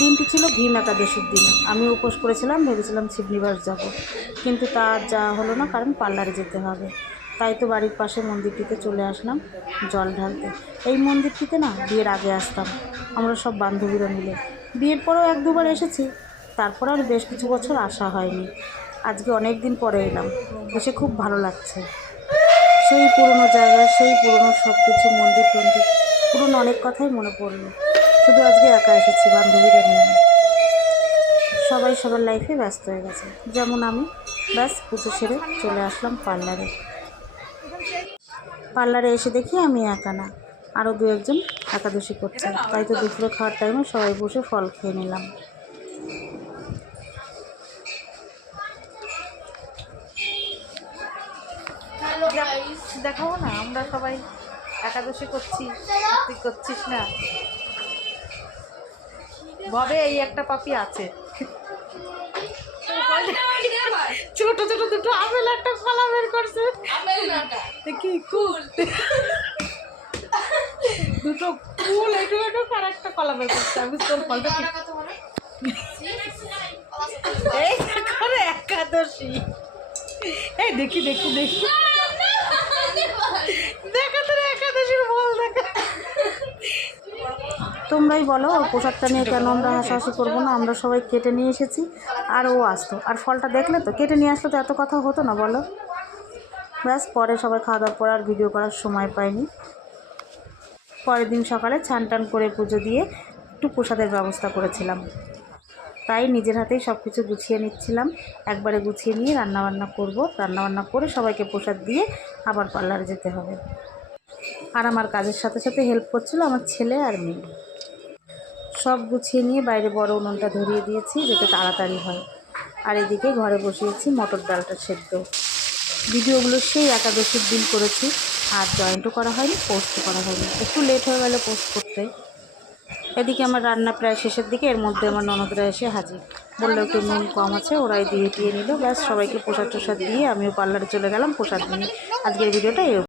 দিনটি ছিল ভীম একাদশীর দিন। আমি উপোস করেছিলাম, ভেবেছিলাম শিবনিবাস যাব, কিন্তু তার যাওয়া হলো না, কারণ পার্লারে যেতে হবে। তাই তো বাড়ির পাশে মন্দিরটিতে চলে আসলাম জল ঢালতে। এই মন্দিরটিতে না বিয়ের আগে আসতাম আমরা সব বান্ধবীরা মিলে। বিয়ের পরেও এক দুবার এসেছি, তারপর আর বেশ কিছু বছর আসা হয়নি। আজকে অনেক দিন পরে এলাম, এসে খুব ভালো লাগছে। সেই পুরনো জায়গা, সেই পুরনো সব কিছু, মন্দির টন্দির, পুরনো অনেক কথাই মনে পড়লো। শুধু আজকে একা এসেছি, বান্ধবীরা নিয়ে। সবাই সবার লাইফে ব্যস্ত হয়ে গেছে, যেমন আমি। ব্যাস পুজো সেরে চলে আসলাম পার্লারে। পার্লারে এসে দেখি আমি একা না, আরও দু একজন একাদশী করছে। তাই তো দুপুরে খাওয়ার টাইমে সবাই বসে ফল খেয়ে নিলাম। দেখাবো না আমরা সবাই একাদশী করছি, তুই করছিস না? ববে এই একটা পাপি আছে, ছোট ছোট দুটো আপেল একটা কলা বের করছে। কি কুল, দুটো কুল একটু একটু আর একটা কলা বের করছে। আমি তোর ফলটা এই করে একাদশী। এই দেখি দেখি দেখি, দেখা তোর একাদশীর ফল দেখা। তোমরাই বলো, ওর প্রসাদটা নিয়ে কেন আমরা হাসাহাসি করবো না? আমরা সবাই কেটে নিয়ে এসেছি, আর ও আসতো, আর ফলটা দেখলে তো, কেটে নিয়ে আসলে তো এত কথা হতো না, বলো? ব্যাস পরে সবাই খাওয়া দাওয়ার পর আর ভিডিও করার সময় পাইনি। পরের দিন সকালে ছান টান করে পুজো দিয়ে একটু প্রসাদের ব্যবস্থা করেছিলাম, তাই নিজের হাতেই সব কিছু গুছিয়ে নিচ্ছিলাম। একবারে গুছিয়ে নিয়ে রান্নাবান্না করব, রান্নাবান্না করে সবাইকে প্রসাদ দিয়ে আবার পার্লারে যেতে হবে। আর আমার কাজের সাথে সাথে হেল্প করছিল আমার ছেলে আর মেয়ে। সব গুছিয়ে নিয়ে বাইরে বড় উনুনটা ধরিয়ে দিয়েছি, যাতে তাড়াতাড়ি হয়। আর এদিকে ঘরে বসিয়েছি মটর ডালটা সেদ্ধ। ভিডিওগুলো সেই একাদশীর দিন করেছি, আর জয়েন্টও করা হয়নি, পোস্টও করা হয়নি, একটু লেট হয়ে গেল পোস্ট করতে। এদিকে আমার রান্না প্রায় শেষের দিকে, এর মধ্যে আমার ননদরা এসে হাজির। বললো একটু নুন কম আছে, ওরাই দিয়ে নিল। ব্যাস সবাইকে প্রসাদ টোসাদ দিয়ে আমিও পার্লারে চলে গেলাম প্রসাদ নিয়ে। আজকের ভিডিওটা